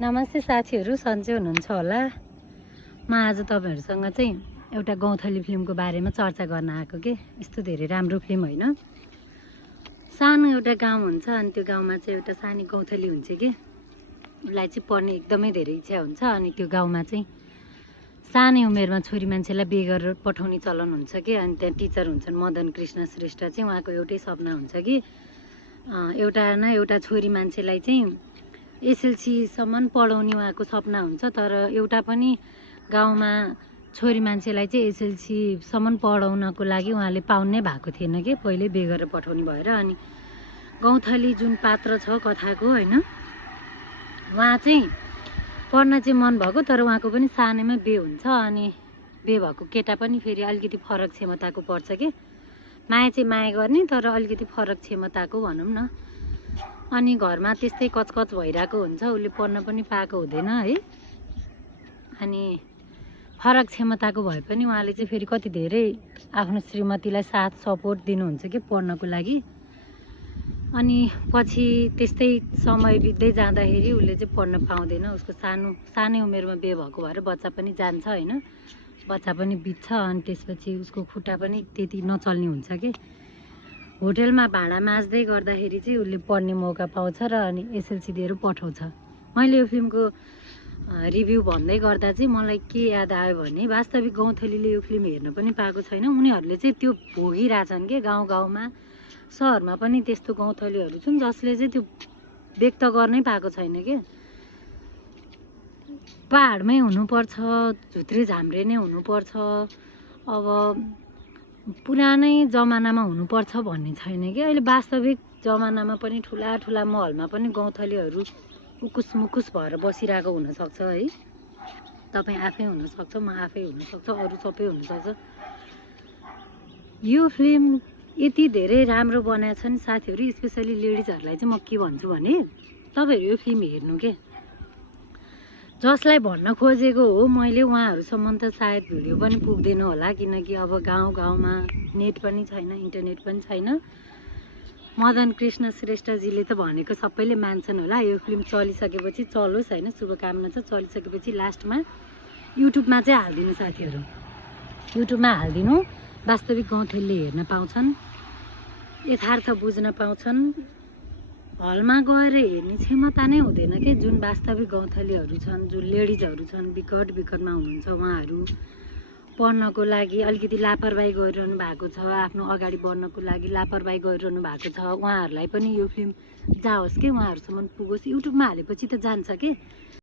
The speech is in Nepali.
नमस्ते साथीहरू, सन्चै हुनुहुन्छ होला। म आज तपाईहरुसँग चाहिँ एउटा गौँथली फिल्मको बारेमा चर्चा गर्न आएको के। यस्तो धेरै राम्रो फिल्म होइन। सानो एउटा गाउँ हुन्छ अनि त्यो गाउँमा चाहिँ एउटा सानी गौँथली हुन्छ के। उसलाई चाहिँ पढ्ने एकदमै धेरै इच्छा हुन्छ अनि त्यो गाउँमा चाहिँ सानै उमेरमा छोरी मान्छेलाई बिहे गरेर पठाउने चलन हुन्छ के। अनि त्यहाँ टिचर हुन्छन् मदन कृष्ण श्रेष्ठ चाहिँ उहाँको एउटै सपना हुन्छ कि एउटा न एउटा छोरी मान्छेलाई चाहिँ एसएलसी सम्म पढाउने उहाँको सपना हुन्छ। तर एउटा पनि गाउँमा छोरी मान्छेलाई चाहिँ एसएलसी सम्म पढाउनको लागि उहाँले पाउनै भएको थिएन कि पहिले बिहे गरेर पठाउने भएर। अनि गौँथली जुन पात्र छ कथाको होइन, उहाँ चाहिँ पढ्न चाहिँ मन भएको तर उहाँको पनि सानैमा बिहे हुन्छ। अनि बिहे भएको केटा पनि फेरि अलिकति फरक क्षमताको पर्छ कि। माया चाहिँ माया गर्ने तर अलिकति फरक क्षमताको भनौँ न। अनि घरमा त्यस्तै कचकच भइरहेको हुन्छ, उसले पढ्न पनि पाएको हुँदैन है। अनि फरक क्षमताको भए पनि उहाँले चाहिँ फेरि कति धेरै आफ्नो श्रीमतीलाई साथ सपोर्ट दिनुहुन्छ कि पढ्नको लागि। अनि पछि त्यस्तै समय बित्दै जाँदाखेरि उसले चाहिँ पढ्न पाउँदैन। उसको सानै उमेरमा बिहे भएको भएर बच्चा पनि जान्छ होइन, बच्चा पनि बित्छ। अनि त्यसपछि उसको खुट्टा पनि त्यति नचल्ने हुन्छ कि। होटेलमा भाडा माझ्दै गर्दाखेरि चाहिँ उसले पढ्ने मौका पाउँछ र अनि एसएलसी दिएर पठाउँछ। मैले यो फिल्मको रिभ्यू भन्दै गर्दा चाहिँ मलाई के याद आयो भने वास्तविक गौँथलीले यो फिल्म हेर्न पनि पाएको छैन। उनीहरूले चाहिँ त्यो भोगिरहेछन् कि गाउँ गाउँमा, सहरमा पनि त्यस्तो गौँथलीहरू छन् जसले चाहिँ त्यो व्यक्त गर्नै पाएको छैन कि। पाहाडमै हुनुपर्छ, झुत्रे झाम्रे नै हुनुपर्छ, अब पुरानै जमानामा हुनुपर्छ भन्ने छैन कि। अहिले वास्तविक जमानामा पनि ठुला ठुला महलमा पनि गौँथलीहरू उकुस मुकुस भएर बसिरहेको हुनसक्छ है। तपाईँ आफै हुनसक्छ, म आफै हुनसक्छ, अरू सबै हुनसक्छ। यो फिल्म यति धेरै राम्रो बनाएको छ नि साथीहरू, स्पेसली लेडिजहरूलाई चाहिँ म के भन्छु भने तपाईँहरू यो फिल्म हेर्नु के। जसलाई भन्न खोजेको हो मैले उहाँहरूसम्म त सायद भिडियो पनि पुग्दैन होला, किनकि अब गाउँ गाउँमा नेट पनि छैन, इन्टरनेट पनि छैन। मदन कृष्ण श्रेष्ठजीले त भनेको सबैले मान्छन् होला। यो फिल्म चलिसकेपछि चलोस् होइन, शुभकामना छ। चलिसकेपछि लास्टमा युट्युबमा चाहिँ हालिदिनु साथीहरू, युट्युबमा हालिदिनु। वास्तविक गौँथलीले हेर्न पाउँछन्, यथार्थ बुझ्न पाउँछन्। हलमा गएर हेर्ने क्षमता नै हुँदैन कि। जुन वास्तविक गौँथलीहरू छन्, जुन लेडिजहरू छन्, विकटमा हुनुहुन्छ, उहाँहरू पढ्नको लागि अलिकति लापरवाही गरिरहनु भएको छ, आफ्नो अगाडि बढ्नको लागि लापरवाही गरिरहनु भएको छ। उहाँहरूलाई पनि यो फिल्म जाओस् कि, उहाँहरूसम्म पुगोस्। युट्युबमा हालेपछि त जान्छ कि।